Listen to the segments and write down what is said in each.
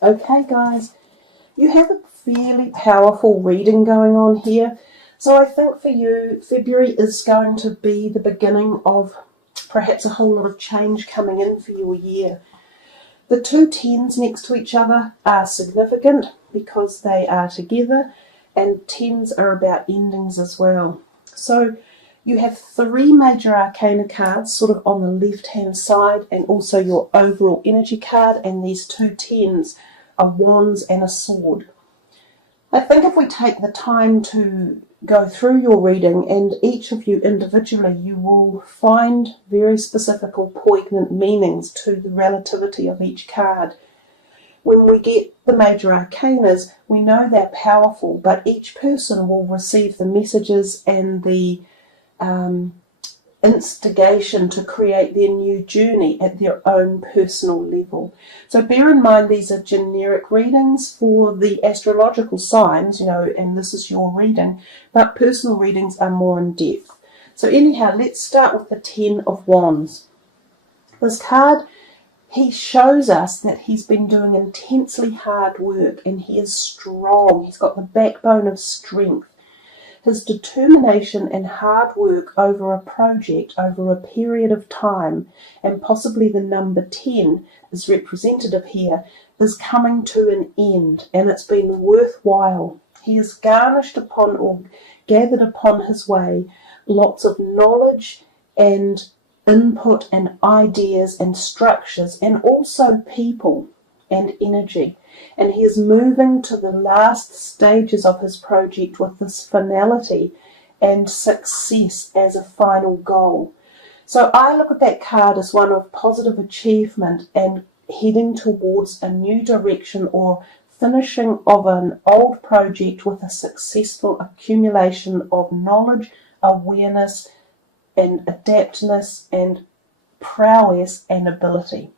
Okay, guys, you have a fairly powerful reading going on here. So I think for you, February is going to be the beginning of perhaps a whole lot of change coming in for your year. The two tens next to each other are significant because they are together, and tens are about endings as well. So you have three major arcana cards sort of on the left-hand side, and also your overall energy card, and these two tens are wands and a sword. I think if we take the time to go through your reading, and each of you individually, you will find very specific or poignant meanings to the relativity of each card. When we get the major arcanas, we know they're powerful, but each person will receive the messages and the instigation to create their new journey at their own personal level. So bear in mind these are generic readings for the astrological signs, and this is your reading, but personal readings are more in depth. So anyhow, let's start with the Ten of Wands. This card, he shows us that he's been doing intensely hard work and he is strong. He's got the backbone of strength. His determination and hard work over a project, over a period of time, and possibly the number 10 is representative here, is coming to an end, and it's been worthwhile. He has garnished upon or gathered upon his way lots of knowledge and input and ideas and structures, and also people and energy. And he is moving to the last stages of his project with this finality and success as a final goal. So I look at that card as one of positive achievement and heading towards a new direction or finishing of an old project with a successful accumulation of knowledge, awareness, and adaptness and prowess and ability.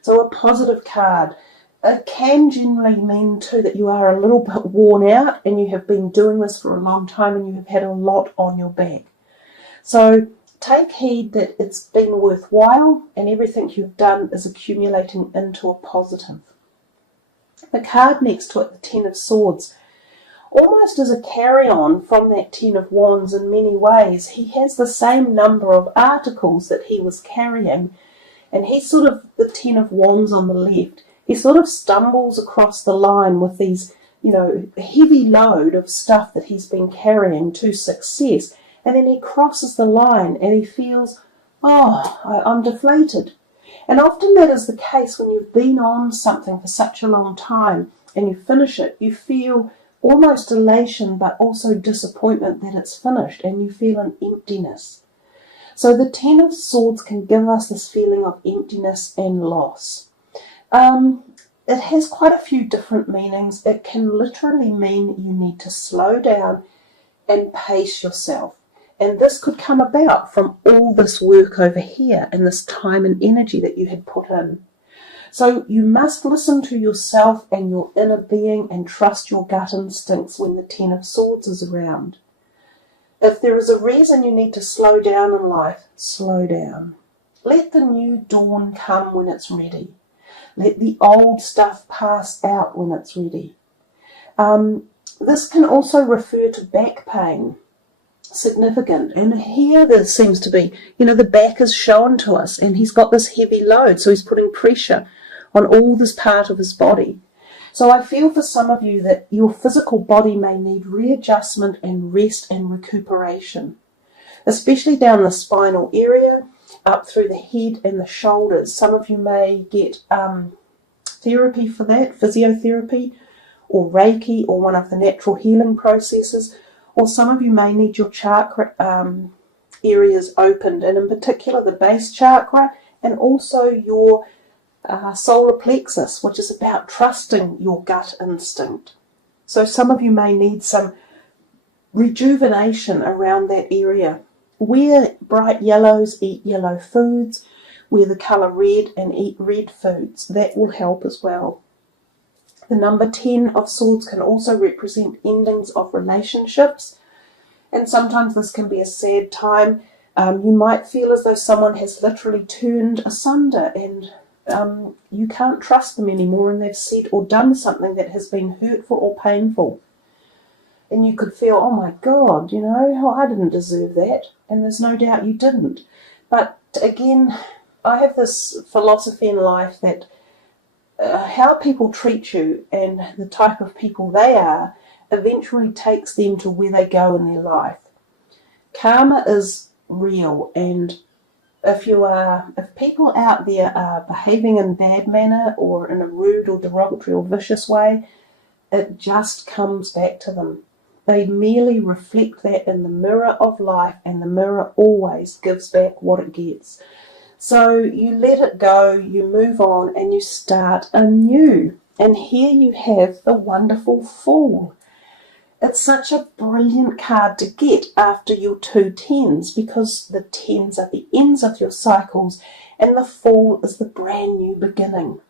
So a positive card. It can generally mean too that you are a little bit worn out and you have been doing this for a long time and you have had a lot on your back. So take heed that it's been worthwhile and everything you've done is accumulating into a positive. The card next to it, the Ten of Swords, almost as a carry-on from that Ten of Wands in many ways, he has the same number of articles that he was carrying, and he's sort of the Ten of Wands on the left. He sort of stumbles across the line with these, heavy load of stuff that he's been carrying to success. And then he crosses the line and he feels, I'm deflated. And often that is the case when you've been on something for such a long time and you finish it. You feel almost elation but also disappointment that it's finished, and you feel an emptiness. So the Ten of Swords can give us this feeling of emptiness and loss. It has quite a few different meanings. It can literally mean you need to slow down and pace yourself. And this could come about from all this work over here and this time and energy that you had put in. So you must listen to yourself and your inner being and trust your gut instincts when the Ten of Swords is around. If there is a reason you need to slow down in life, slow down. Let the new dawn come when it's ready. Let the old stuff pass out when it's ready. This can also refer to back pain. Significant. And here there seems to be, the back is shown to us and he's got this heavy load, so he's putting pressure on all this part of his body. So I feel for some of you that your physical body may need readjustment and rest and recuperation, especially down the spinal area, up through the head and the shoulders. Some of you may get therapy for that, physiotherapy or Reiki or one of the natural healing processes, or some of you may need your chakra areas opened, and in particular the base chakra and also your solar plexus, which is about trusting your gut instinct. So some of you may need some rejuvenation around that area. Wear bright yellows, eat yellow foods, wear the colour red and eat red foods. That will help as well. The number 10 of Swords can also represent endings of relationships, and sometimes this can be a sad time. You might feel as though someone has literally turned asunder and you can't trust them anymore, and they've said or done something that has been hurtful or painful. And you could feel, oh my God, I didn't deserve that. And there's no doubt you didn't. But again, I have this philosophy in life that how people treat you and the type of people they are eventually takes them to where they go in their life. Karma is real, and if people out there are behaving in bad manner or in a rude or derogatory or vicious way, it just comes back to them. They merely reflect that in the mirror of life, and the mirror always gives back what it gets. So you let it go, you move on, and you start anew. And here you have the wonderful Fool. It's such a brilliant card to get after your 2 tens, because the tens are the ends of your cycles, and the Fool is the brand new beginning.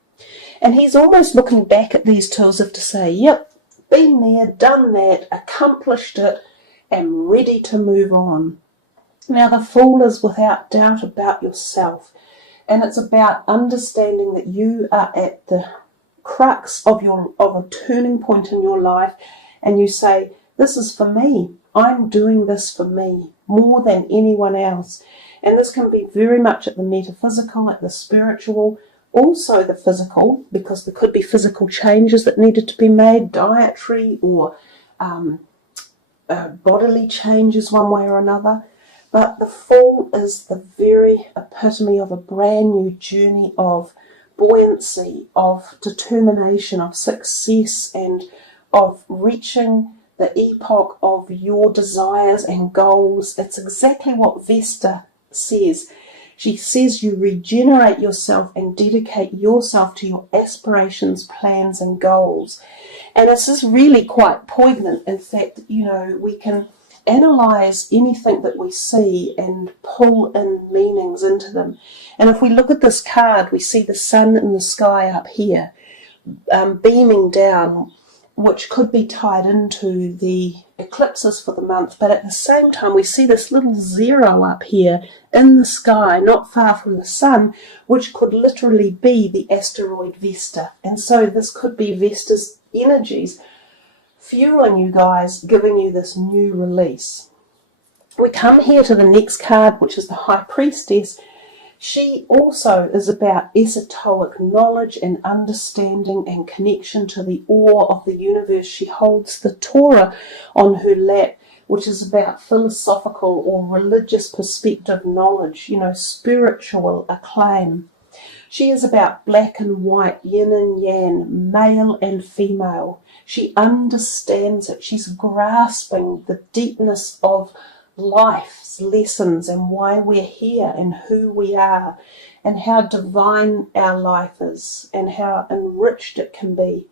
And he's almost looking back at these two as if to say, yep, been there, done that, accomplished it, and ready to move on. Now, the Fool is without doubt about yourself, and it's about understanding that you are at the crux of a turning point in your life, and you say, this is for me. I'm doing this for me more than anyone else. And this can be very much at the metaphysical, at the spiritual, also the physical, because there could be physical changes that needed to be made, dietary or bodily changes one way or another. But the Fool is the very epitome of a brand new journey of buoyancy, of determination, of success, and of reaching the epoch of your desires and goals. It's exactly what Vesta says. She says you regenerate yourself and dedicate yourself to your aspirations, plans, and goals. And this is really quite poignant. In fact, we can analyze anything that we see and pull in meanings into them. And if we look at this card, we see the sun in the sky up here, beaming down, which could be tied into the eclipses for the month, but at the same time we see this little 0 up here in the sky not far from the sun, which could literally be the asteroid Vesta. And so this could be Vesta's energies fueling you guys, giving you this new release. We come here to the next card, which is the High Priestess. She also is about esoteric knowledge and understanding and connection to the awe of the universe. She holds the Torah on her lap, which is about philosophical or religious perspective knowledge, spiritual acclaim. She is about black and white, yin and yang, male and female. She understands it. She's grasping the deepness of life's lessons and why we're here and who we are and how divine our life is and how enriched it can be.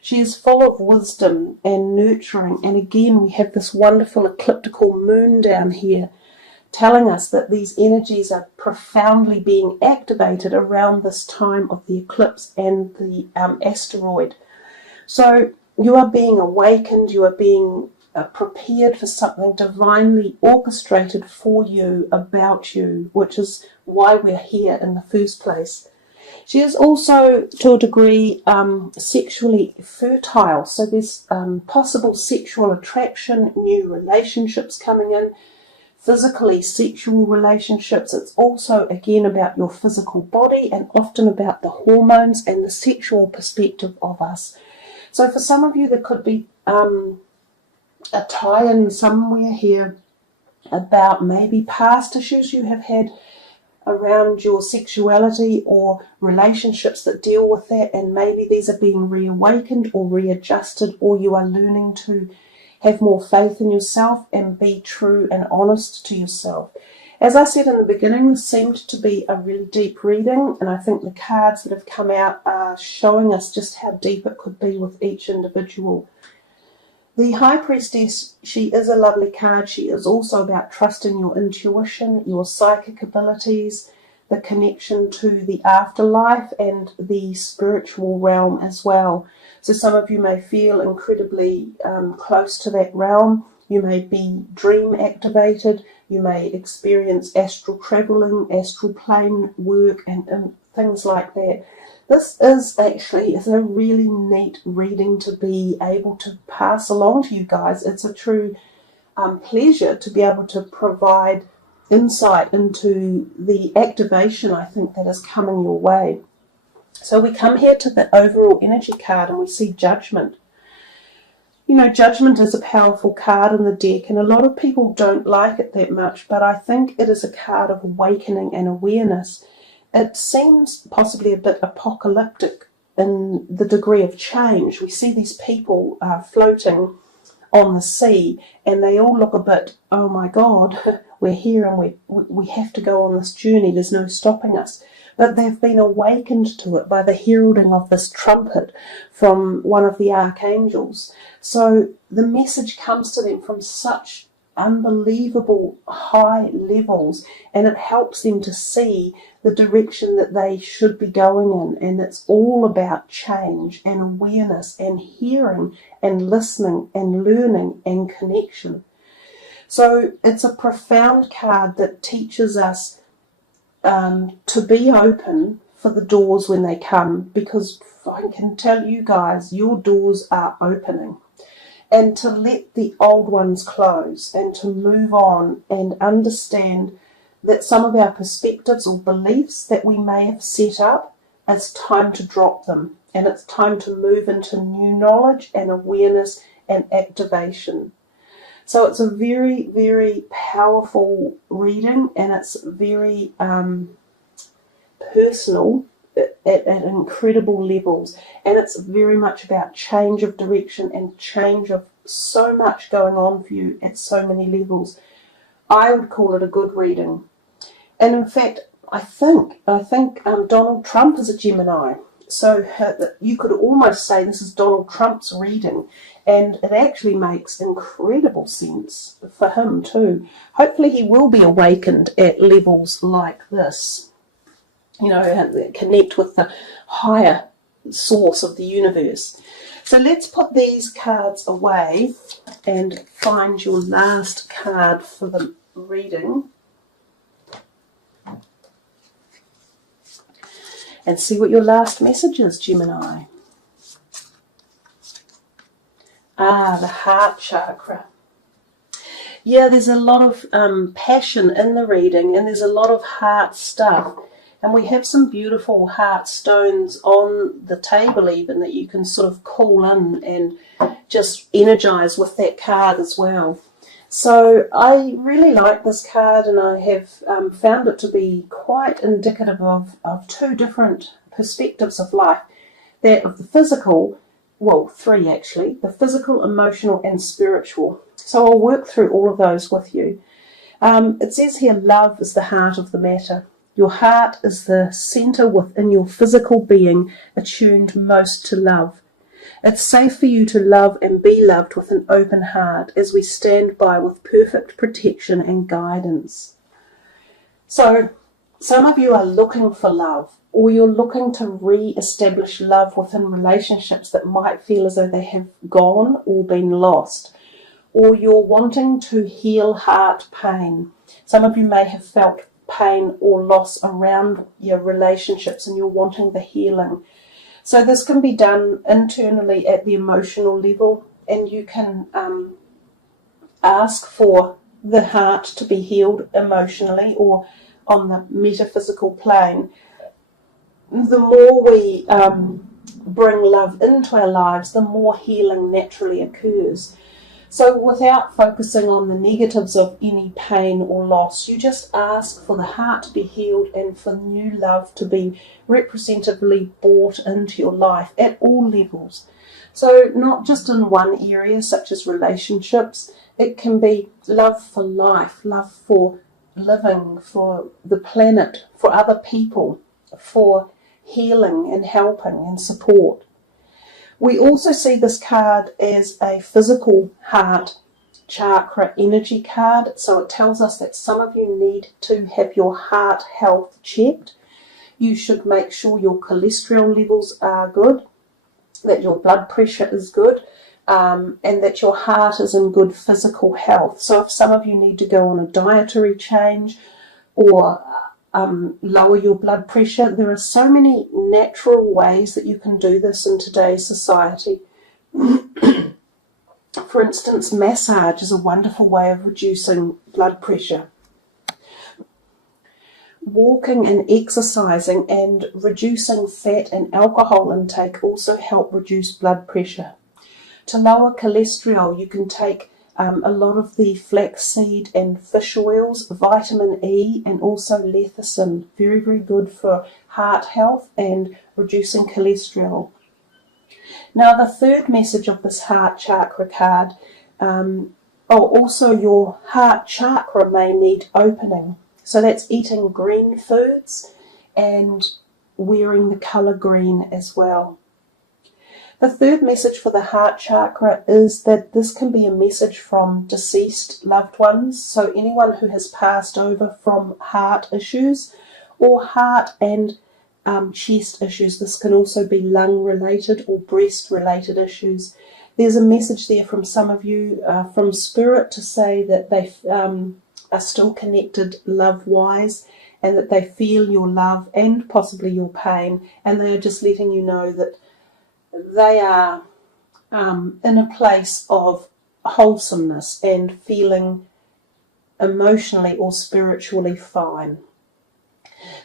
She is full of wisdom and nurturing, and again we have this wonderful ecliptical moon down here telling us that these energies are profoundly being activated around this time of the eclipse and the asteroid. So you are being awakened, you are being prepared for something divinely orchestrated for you, about you, which is why we're here in the first place. She is also, to a degree, sexually fertile, so there's possible sexual attraction, new relationships coming in, physically sexual relationships. It's also, again, about your physical body and often about the hormones and the sexual perspective of us. So for some of you, there could be a tie-in somewhere here about maybe past issues you have had around your sexuality or relationships that deal with that, and maybe these are being reawakened or readjusted, or you are learning to have more faith in yourself and be true and honest to yourself. As I said in the beginning, this seemed to be a really deep reading, and I think the cards that have come out are showing us just how deep it could be with each individual. The High Priestess, she is a lovely card. She is also about trusting your intuition, your psychic abilities, the connection to the afterlife and the spiritual realm as well. So some of you may feel incredibly close to that realm. You may be dream activated. You may experience astral traveling, astral plane work, and things like that. This is a really neat reading to be able to pass along to you guys. It's a true pleasure to be able to provide insight into the activation, I think, that is coming your way. So we come here to the overall energy card and we see Judgment. You know, Judgment is a powerful card in the deck, and a lot of people don't like it that much, but I think it is a card of awakening and awareness. It seems possibly a bit apocalyptic in the degree of change. We see these people floating on the sea, and they all look a bit, oh my God, we're here and we have to go on this journey, there's no stopping us. But they've been awakened to it by the heralding of this trumpet from one of the archangels. So the message comes to them from such unbelievable high levels, and it helps them to see the direction that they should be going in. And it's all about change and awareness and hearing and listening and learning and connection. So it's a profound card that teaches us to be open for the doors when they come, because I can tell you guys, your doors are opening. And to let the old ones close and to move on and understand that some of our perspectives or beliefs that we may have set up, it's time to drop them. And it's time to move into new knowledge and awareness and activation. So it's a very, very powerful reading, and it's very personal at incredible levels, and it's very much about change of direction and change of so much going on for you at so many levels. I would call it a good reading. And in fact, I think Donald Trump is a Gemini. So you could almost say this is Donald Trump's reading, and it actually makes incredible sense for him too. Hopefully he will be awakened at levels like this, you know, and connect with the higher source of the universe. So let's put these cards away and find your last card for the reading. And see what your last message is, Gemini. The heart chakra. Yeah, there's a lot of passion in the reading, and there's a lot of heart stuff. And we have some beautiful heart stones on the table even that you can sort of call in and just energize with that card as well. So I really like this card, and I have found it to be quite indicative of two different perspectives of life. That of the physical, well, three actually, the physical, emotional and spiritual. So I'll work through all of those with you. It says here, love is the heart of the matter. Your heart is the center within your physical being, attuned most to love. It's safe for you to love and be loved with an open heart as we stand by with perfect protection and guidance. So some of you are looking for love, or you're looking to re-establish love within relationships that might feel as though they have gone or been lost. Or you're wanting to heal heart pain. Some of you may have felt pain or loss around your relationships and you're wanting the healing. So this can be done internally at the emotional level, and you can ask for the heart to be healed emotionally or on the metaphysical plane. The more we bring love into our lives, the more healing naturally occurs. So without focusing on the negatives of any pain or loss, you just ask for the heart to be healed and for new love to be representatively brought into your life at all levels. So not just in one area such as relationships, it can be love for life, love for living, for the planet, for other people, for healing and helping and support. We also see this card as a physical heart chakra energy card. So it tells us that some of you need to have your heart health checked. You should make sure your cholesterol levels are good, that your blood pressure is good, and that your heart is in good physical health. So if some of you need to go on a dietary change or lower your blood pressure. There are so many natural ways that you can do this in today's society. For instance, massage is a wonderful way of reducing blood pressure. Walking and exercising and reducing fat and alcohol intake also help reduce blood pressure. To lower cholesterol, you can take a lot of the flaxseed and fish oils, vitamin E, and also lecithin. Very, very good for heart health and reducing cholesterol. Now, the third message of this heart chakra card, also your heart chakra may need opening. So that's eating green foods and wearing the colour green as well. The third message for the heart chakra is that this can be a message from deceased loved ones. So anyone who has passed over from heart issues or heart and chest issues. This can also be lung related or breast related issues. There's a message there from some of you from Spirit to say that they are still connected love-wise and that they feel your love and possibly your pain, and they are just letting you know that they are in a place of wholesomeness and feeling emotionally or spiritually fine.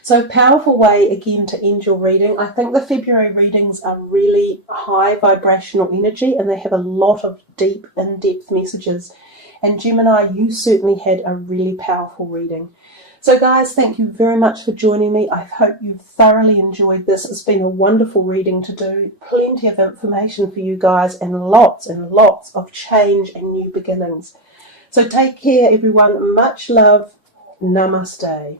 So powerful way again to end your reading. I think the February readings are really high vibrational energy and they have a lot of deep, in-depth messages. And Gemini, you certainly had a really powerful reading. So guys, thank you very much for joining me. I hope you've thoroughly enjoyed this. It's been a wonderful reading to do. Plenty of information for you guys and lots of change and new beginnings. So take care everyone. Much love. Namaste.